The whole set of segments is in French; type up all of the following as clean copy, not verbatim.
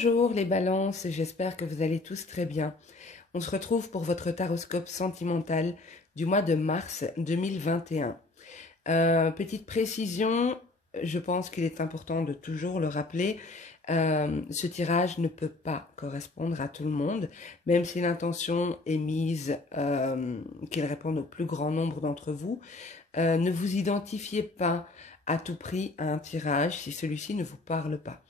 Bonjour les balances, j'espère que vous allez tous très bien. On se retrouve pour votre taroscope sentimental du mois de mars 2021. Petite précision, je pense qu'il est important de toujours le rappeler, ce tirage ne peut pas correspondre à tout le monde, même si l'intention est mise qu'il réponde au plus grand nombre d'entre vous. Ne vous identifiez pas à tout prix à un tirage si celui-ci ne vous parle pas.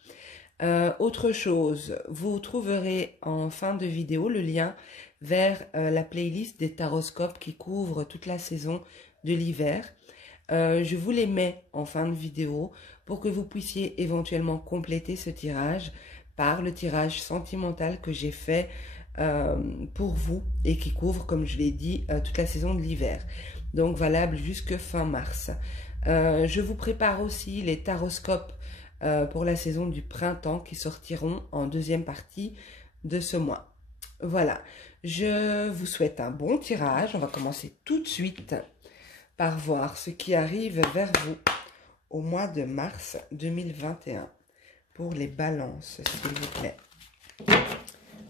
Autre chose, vous trouverez en fin de vidéo le lien vers la playlist des taroscopes qui couvre toute la saison de l'hiver. Je vous les mets en fin de vidéo pour que vous puissiez éventuellement compléter ce tirage par le tirage sentimental que j'ai fait pour vous et qui couvre, comme je l'ai dit, toute la saison de l'hiver. Donc valable jusque fin mars. Je vous prépare aussi les taroscopes pour la saison du printemps qui sortiront en deuxième partie de ce mois. Voilà, je vous souhaite un bon tirage. On va commencer tout de suite par voir ce qui arrive vers vous au mois de mars 2021 pour les balances, s'il vous plaît.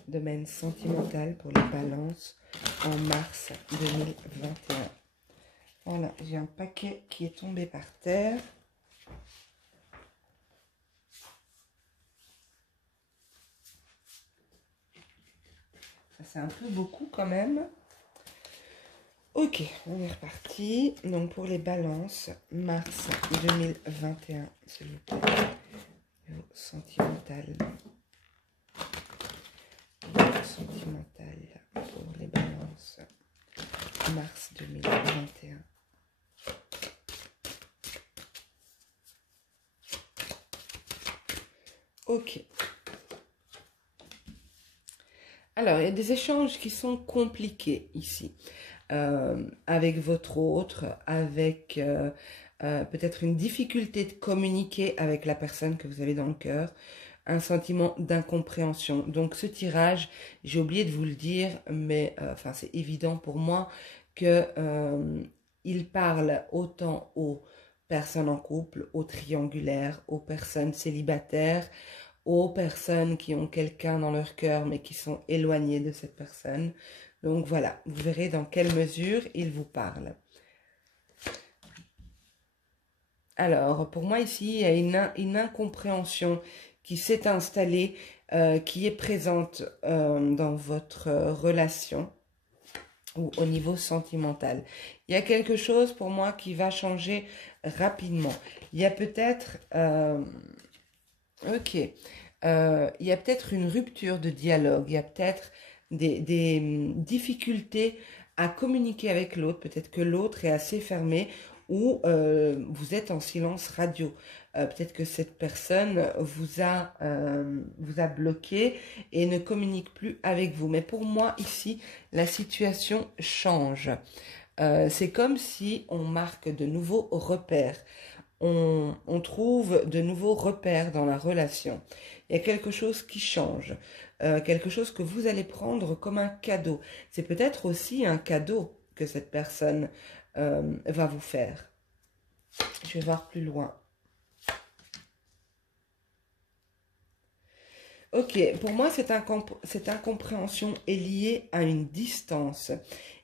Domaine sentimental pour les balances en mars 2021. Voilà, j'ai un paquet qui est tombé par terre. C'est un peu beaucoup quand même. Ok, on est reparti. Donc pour les balances, mars 2021, s'il vous plaît. Niveau sentimental. Niveau sentimental pour les balances, mars 2021. Ok. Alors, il y a des échanges qui sont compliqués ici, avec votre autre, avec peut-être une difficulté de communiquer avec la personne que vous avez dans le cœur, un sentiment d'incompréhension. Donc, ce tirage, j'ai oublié de vous le dire, mais enfin, c'est évident pour moi que il parle autant aux personnes en couple, aux triangulaires, aux personnes célibataires, aux personnes qui ont quelqu'un dans leur cœur mais qui sont éloignées de cette personne. Donc voilà, vous verrez dans quelle mesure il vous parle. Alors, pour moi ici, il y a une incompréhension qui s'est installée, qui est présente dans votre relation ou au niveau sentimental. Il y a quelque chose pour moi qui va changer rapidement. Il y a peut-être... ok. Il y a peut-être une rupture de dialogue, il y a peut-être des difficultés à communiquer avec l'autre, peut-être que l'autre est assez fermé ou vous êtes en silence radio. Peut-être que cette personne vous a bloqué et ne communique plus avec vous. Mais pour moi, ici, la situation change. C'est comme si on marque de nouveaux repères. On trouve de nouveaux repères dans la relation. Il y a quelque chose qui change, quelque chose que vous allez prendre comme un cadeau. C'est peut-être aussi un cadeau que cette personne va vous faire. Je vais voir plus loin. Ok, pour moi, cette incompréhension est liée à une distance,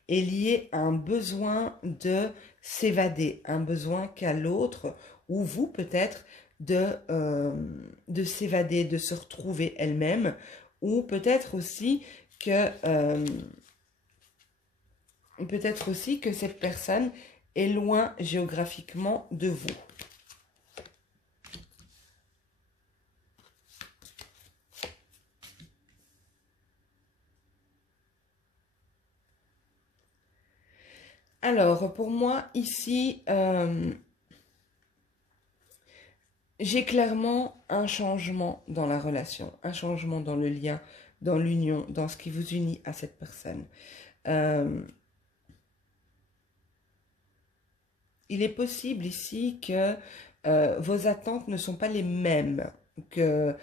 est liée à un besoin de s'évader, un besoin qu'a l'autre, ou vous peut-être, de s'évader, de se retrouver elle-même, ou peut-être aussi que cette personne est loin géographiquement de vous. Alors, pour moi, ici, j'ai clairement un changement dans la relation, un changement dans le lien, dans l'union, dans ce qui vous unit à cette personne. Il est possible ici que vos attentes ne sont pas les mêmes que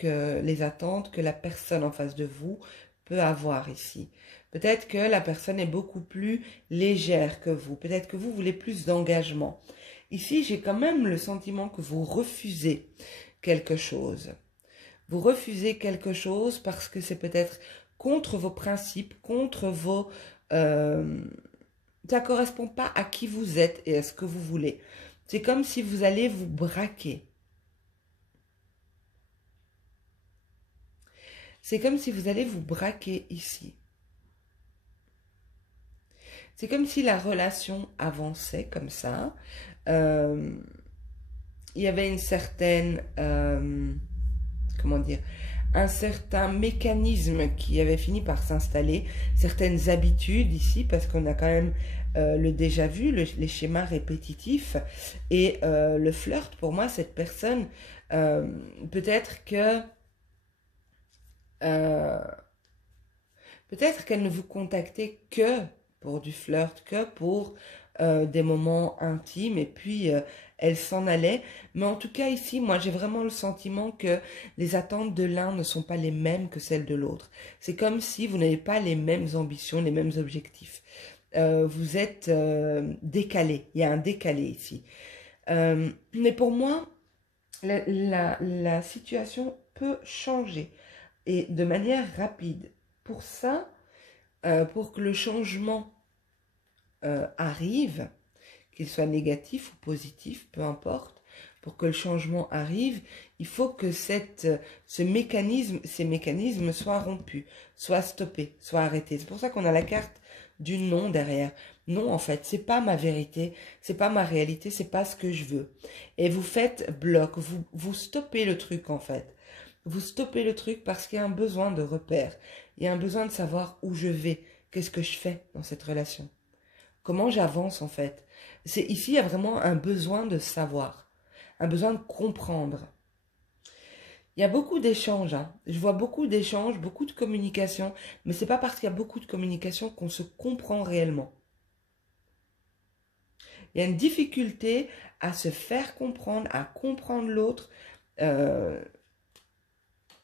les attentes que la personne en face de vous peut avoir ici. Peut-être que la personne est beaucoup plus légère que vous. Peut-être que vous voulez plus d'engagement. Ici, j'ai quand même le sentiment que vous refusez quelque chose. Vous refusez quelque chose parce que c'est peut-être contre vos principes, contre vos... ça ne correspond pas à qui vous êtes et à ce que vous voulez. C'est comme si vous allez vous braquer. C'est comme si vous allez vous braquer ici. C'est comme si la relation avançait comme ça. Il y avait une certaine... comment dire, un certain mécanisme qui avait fini par s'installer, certaines habitudes ici, parce qu'on a quand même le déjà vu, les schémas répétitifs, et le flirt, pour moi, cette personne, peut-être que... peut-être qu'elle ne vous contactait que pour du flirt, que pour des moments intimes, et puis elle s'en allait. Mais en tout cas ici, moi j'ai vraiment le sentiment que les attentes de l'un ne sont pas les mêmes que celles de l'autre. C'est comme si vous n'avez pas les mêmes ambitions, les mêmes objectifs. Vous êtes décalé, il y a un décalé ici. Mais pour moi, la situation peut changer et de manière rapide. Pour ça, pour que le changement arrive, qu'il soit négatif ou positif, peu importe, pour que le changement arrive, il faut que ces mécanismes soient rompus, soient stoppés, soient arrêtés. C'est pour ça qu'on a la carte du non derrière. Non, en fait, c'est pas ma vérité, c'est pas ma réalité, c'est pas ce que je veux. Et vous faites bloc, vous stoppez le truc en fait. Vous stoppez le truc parce qu'il y a un besoin de repère. Il y a un besoin de savoir où je vais, qu'est-ce que je fais dans cette relation. Comment j'avance en fait. Ici, il y a vraiment un besoin de savoir, un besoin de comprendre. Il y a beaucoup d'échanges, hein. Je vois beaucoup d'échanges, beaucoup de communication, mais c'est pas parce qu'il y a beaucoup de communication qu'on se comprend réellement. Il y a une difficulté à se faire comprendre, à comprendre l'autre.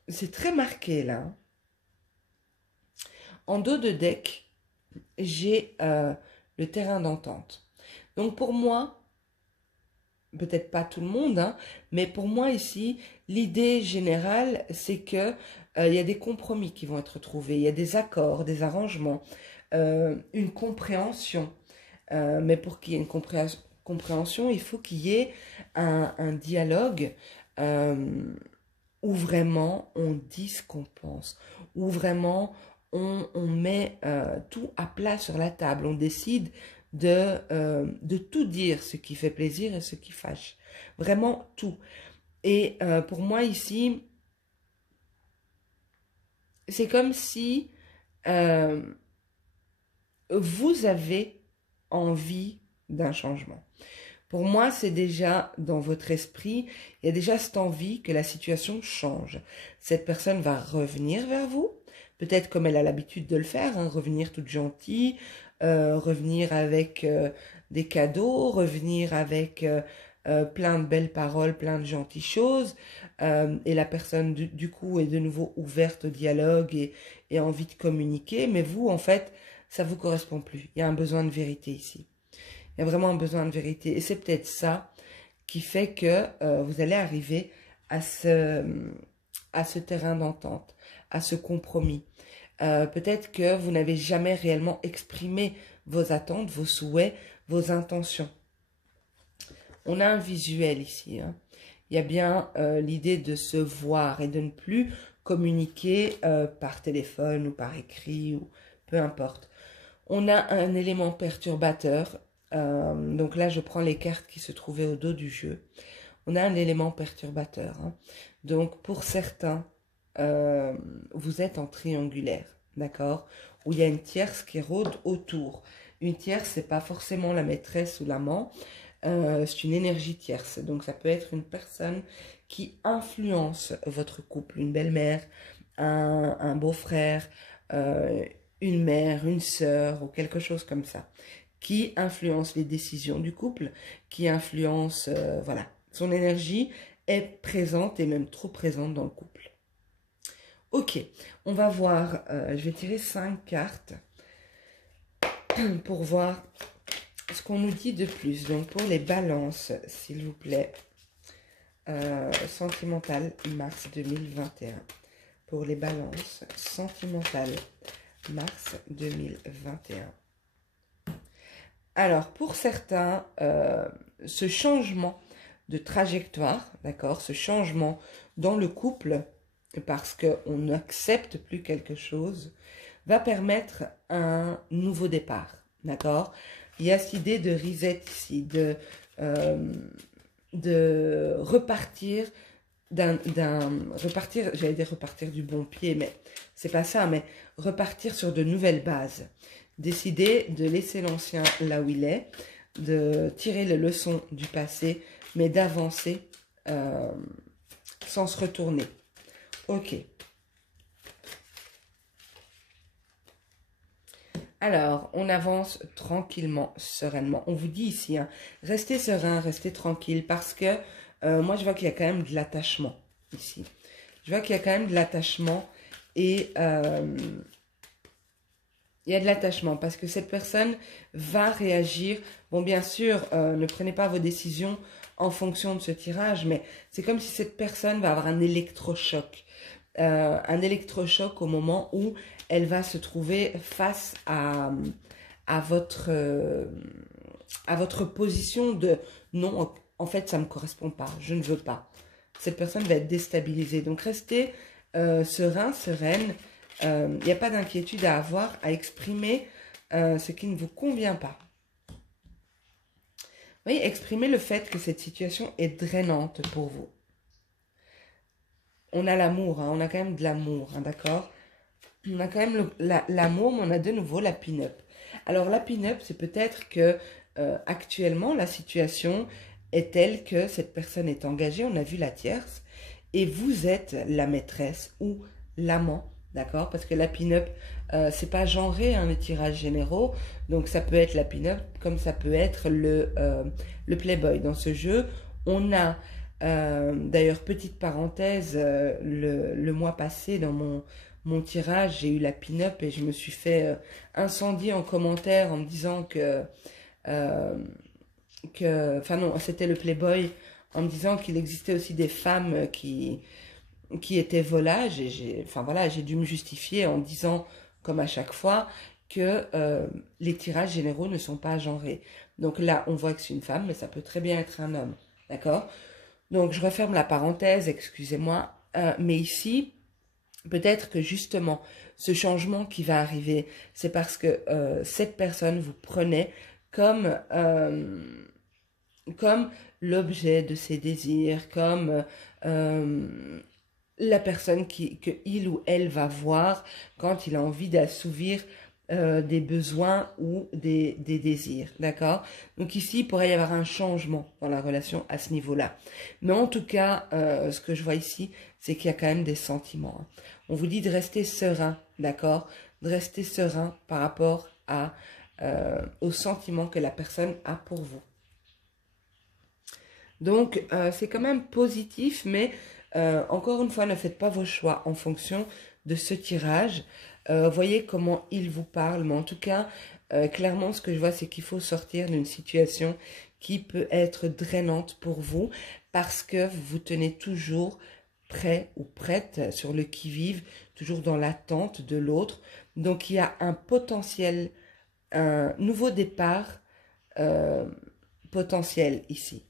C'est très marqué là. En dos de deck, j'ai le terrain d'entente. Donc pour moi, peut-être pas tout le monde, hein, mais pour moi ici, l'idée générale, c'est que il y a des compromis qui vont être trouvés, il y a des accords, des arrangements, une compréhension. Mais pour qu'il y ait une compréhension, il faut qu'il y ait un dialogue où vraiment on dit ce qu'on pense, où vraiment on met tout à plat sur la table, on décide de tout dire, ce qui fait plaisir et ce qui fâche. Vraiment tout. Et pour moi ici, c'est comme si vous avez envie d'un changement. Pour moi, c'est déjà dans votre esprit, il y a déjà cette envie que la situation change. Cette personne va revenir vers vous, peut-être comme elle a l'habitude de le faire, hein, revenir toute gentille, revenir avec des cadeaux, revenir avec plein de belles paroles, plein de gentilles choses, et la personne du coup est de nouveau ouverte au dialogue et a envie de communiquer, mais vous, en fait, ça vous correspond plus. Il y a un besoin de vérité ici. Il y a vraiment un besoin de vérité. Et c'est peut-être ça qui fait que vous allez arriver à ce terrain d'entente, à ce compromis. Peut-être que vous n'avez jamais réellement exprimé vos attentes, vos souhaits, vos intentions. On a un visuel ici, hein. Il y a bien l'idée de se voir et de ne plus communiquer par téléphone ou par écrit ou peu importe. On a un élément perturbateur. Donc là, je prends les cartes qui se trouvaient au dos du jeu. On a un élément perturbateur, hein. Donc pour certains, vous êtes en triangulaire, d'accord? Où il y a une tierce qui rôde autour. Une tierce, c'est pas forcément la maîtresse ou l'amant, c'est une énergie tierce. Donc ça peut être une personne qui influence votre couple, une belle-mère, un beau-frère, une mère, une sœur ou quelque chose comme ça, qui influence les décisions du couple, qui influence, voilà, son énergie est présente et même trop présente dans le couple. Ok, on va voir, je vais tirer 5 cartes pour voir ce qu'on nous dit de plus. Donc pour les balances, s'il vous plaît, sentimental, mars 2021. Pour les balances, sentimental, mars 2021. Alors, pour certains, ce changement de trajectoire, d'accord, ce changement dans le couple, parce qu'on n'accepte plus quelque chose, va permettre un nouveau départ, d'accord. Il y a cette idée de reset ici, de repartir repartir, j'allais dire repartir du bon pied, mais c'est pas ça, mais repartir sur de nouvelles bases. Décider de laisser l'ancien là où il est, de tirer les leçons du passé, mais d'avancer sans se retourner. Ok. Alors, on avance tranquillement, sereinement. On vous dit ici, hein, restez serein, restez tranquille, parce que moi, je vois qu'il y a quand même de l'attachement ici. Je vois qu'il y a quand même de l'attachement et il y a de l'attachement parce que cette personne va réagir. Bon, bien sûr, ne prenez pas vos décisions en fonction de ce tirage, mais c'est comme si cette personne va avoir un électrochoc. Un électrochoc au moment où elle va se trouver face à votre position de non, en fait, ça ne me correspond pas, je ne veux pas. Cette personne va être déstabilisée. Donc, restez serein, sereine. Il n'y a pas d'inquiétude à avoir, à exprimer ce qui ne vous convient pas. Vous voyez, exprimez le fait que cette situation est drainante pour vous. On a l'amour, hein, on a quand même de l'amour, hein, d'accord? On a quand même l'amour, mais on a de nouveau la pin-up. Alors, la pin-up, c'est peut-être que actuellement, la situation est telle que cette personne est engagée, on a vu la tierce, et vous êtes la maîtresse ou l'amant, d'accord? Parce que la pin-up, c'est pas genré, hein, les tirages généraux, donc ça peut être la pin-up comme ça peut être le playboy. Dans ce jeu, on a, d'ailleurs, petite parenthèse, le mois passé, dans mon tirage, j'ai eu la pin-up et je me suis fait incendier en commentaire en me disant enfin non, c'était le Playboy, en me disant qu'il existait aussi des femmes qui étaient volages, et j'ai dû me justifier en disant, comme à chaque fois, que les tirages généraux ne sont pas genrés. Donc là, on voit que c'est une femme, mais ça peut très bien être un homme, d'accord? Donc je referme la parenthèse, excusez-moi, mais ici, peut-être que justement, ce changement qui va arriver, c'est parce que cette personne vous prenait comme l'objet de ses désirs, comme la personne que il ou elle va voir quand il a envie d'assouvir des besoins ou des désirs, d'accord? Donc ici, il pourrait y avoir un changement dans la relation à ce niveau-là. Mais en tout cas, ce que je vois ici, c'est qu'il y a quand même des sentiments, hein. On vous dit de rester serein, d'accord? De rester serein par rapport aux sentiments que la personne a pour vous. Donc, c'est quand même positif, mais encore une fois, ne faites pas vos choix en fonction de ce tirage. Voyez comment il vous parle, mais en tout cas, clairement, ce que je vois, c'est qu'il faut sortir d'une situation qui peut être drainante pour vous parce que vous vous tenez toujours prêt ou prête sur le qui-vive, toujours dans l'attente de l'autre. Donc, il y a un potentiel, un nouveau départ potentiel ici.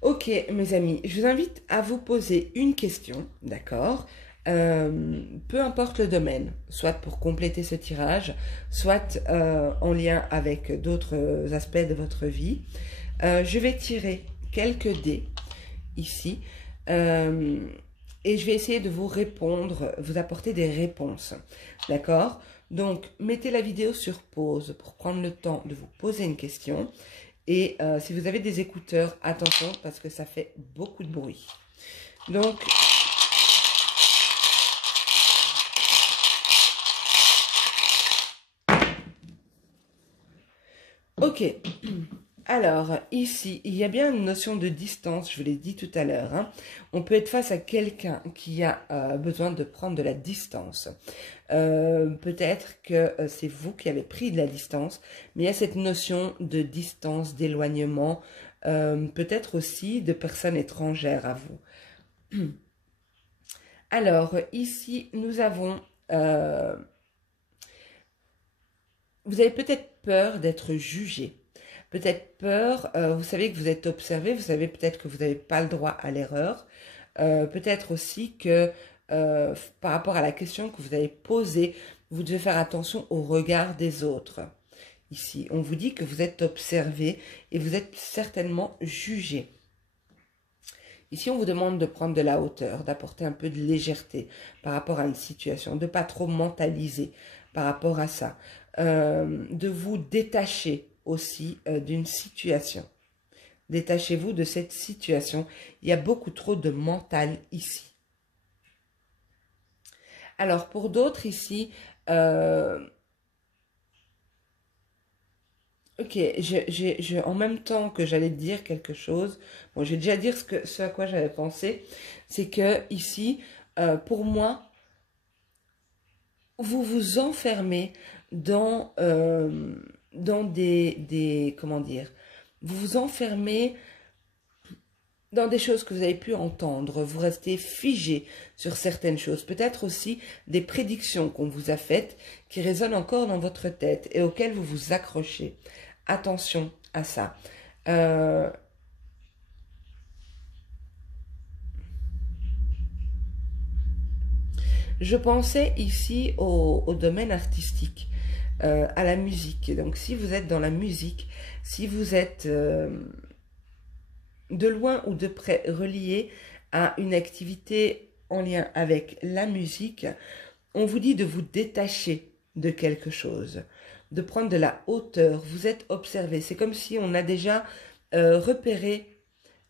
Ok, mes amis, je vous invite à vous poser une question, d'accord? Peu importe le domaine, soit pour compléter ce tirage, soit en lien avec d'autres aspects de votre vie. Je vais tirer quelques dés ici et je vais essayer de vous répondre, vous apporter des réponses, d'accord? Donc, mettez la vidéo sur pause pour prendre le temps de vous poser une question. Et si vous avez des écouteurs, attention parce que ça fait beaucoup de bruit. Donc, ok. Alors, ici, il y a bien une notion de distance, je vous l'ai dit tout à l'heure, hein. On peut être face à quelqu'un qui a besoin de prendre de la distance. Peut-être que c'est vous qui avez pris de la distance, mais il y a cette notion de distance, d'éloignement, peut-être aussi de personnes étrangères à vous. Alors, ici, nous avons... vous avez peut-être peur d'être jugé. Peut-être peur, vous savez que vous êtes observé, vous savez peut-être que vous n'avez pas le droit à l'erreur. Peut-être aussi que par rapport à la question que vous avez posée, vous devez faire attention au regard des autres. Ici, on vous dit que vous êtes observé et vous êtes certainement jugé. Ici, on vous demande de prendre de la hauteur, d'apporter un peu de légèreté par rapport à une situation, de ne pas trop mentaliser par rapport à ça, de vous détacher aussi d'une situation. Détachez-vous de cette situation. Il y a beaucoup trop de mental ici. Alors, pour d'autres ici, ok, en même temps que j'allais dire quelque chose, bon, je vais déjà dire ce à quoi j'avais pensé, c'est que ici, pour moi, vous vous enfermez dans comment dire, vous vous enfermez dans des choses que vous avez pu entendre, vous restez figé sur certaines choses, peut-être aussi des prédictions qu'on vous a faites qui résonnent encore dans votre tête et auxquelles vous vous accrochez. Attention à ça. Je pensais ici au domaine artistique, à la musique. Donc si vous êtes dans la musique, si vous êtes de loin ou de près relié à une activité en lien avec la musique, on vous dit de vous détacher de quelque chose, de prendre de la hauteur. Vous êtes observé. C'est comme si on a déjà repéré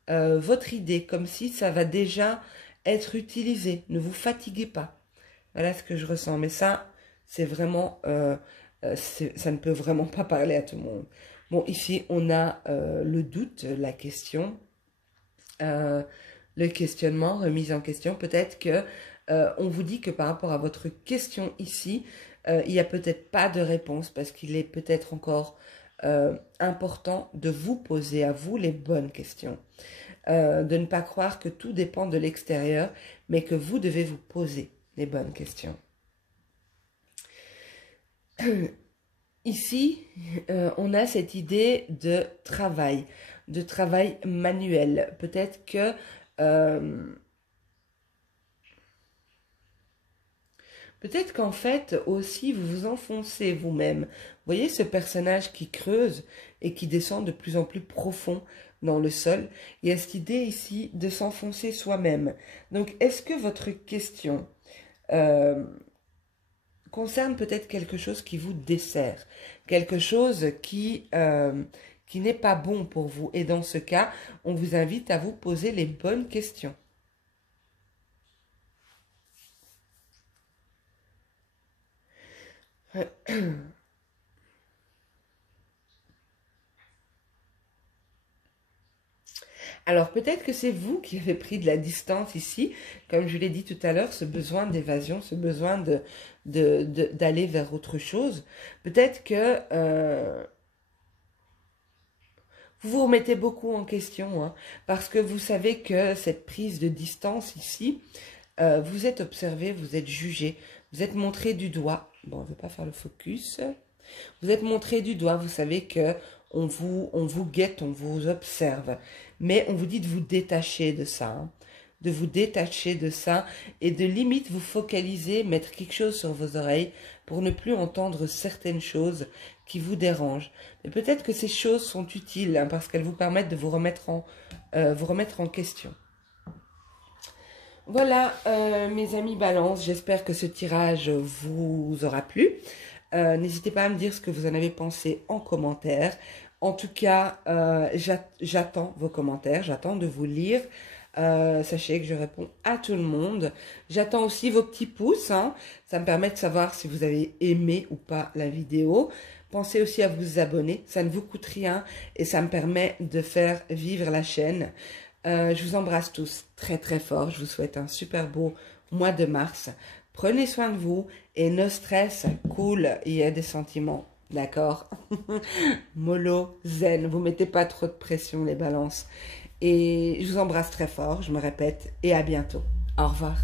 votre idée, comme si ça va déjà être utilisé. Ne vous fatiguez pas. Voilà ce que je ressens. Mais ça, c'est vraiment... ça ne peut vraiment pas parler à tout le monde. Bon, ici, on a le doute, la question, le questionnement, remise en question. Peut-être que on vous dit que par rapport à votre question ici, il n'y a peut-être pas de réponse parce qu'il est peut-être encore important de vous poser à vous les bonnes questions. De ne pas croire que tout dépend de l'extérieur, mais que vous devez vous poser les bonnes questions. Ici, on a cette idée de travail manuel. Peut-être que peut-être qu'en fait aussi vous vous enfoncez vous-même. Vous voyez ce personnage qui creuse et qui descend de plus en plus profond dans le sol. Il y a cette idée ici de s'enfoncer soi-même. Donc est-ce que votre question concerne peut-être quelque chose qui vous dessert, quelque chose qui n'est pas bon pour vous. Et dans ce cas, on vous invite à vous poser les bonnes questions. Alors peut-être que c'est vous qui avez pris de la distance ici, comme je l'ai dit tout à l'heure, ce besoin d'évasion, ce besoin d'aller vers autre chose. Peut-être que vous vous remettez beaucoup en question, hein, parce que vous savez que cette prise de distance ici, vous êtes observé, vous êtes jugé, vous êtes montré du doigt. Bon, on ne veut pas faire le focus. Vous êtes montré du doigt, vous savez que on vous guette, on vous observe. Mais on vous dit de vous détacher de ça, hein, de vous détacher de ça et de limite vous focaliser, mettre quelque chose sur vos oreilles pour ne plus entendre certaines choses qui vous dérangent. Mais peut-être que ces choses sont utiles, hein, parce qu'elles vous permettent de vous remettre en question. Voilà, mes amis Balance, j'espère que ce tirage vous aura plu. N'hésitez pas à me dire ce que vous en avez pensé en commentaire. En tout cas, j'attends vos commentaires, j'attends de vous lire. Sachez que je réponds à tout le monde. J'attends aussi vos petits pouces, hein. Ça me permet de savoir si vous avez aimé ou pas la vidéo. Pensez aussi à vous abonner, ça ne vous coûte rien et ça me permet de faire vivre la chaîne. Je vous embrasse tous très très fort. Je vous souhaite un super beau mois de mars. Prenez soin de vous et no stress, cool, il y a des sentiments D'accord? Mollo, zen, vous mettez pas trop de pression les balances. Et je vous embrasse très fort, je me répète, et à bientôt. Au revoir.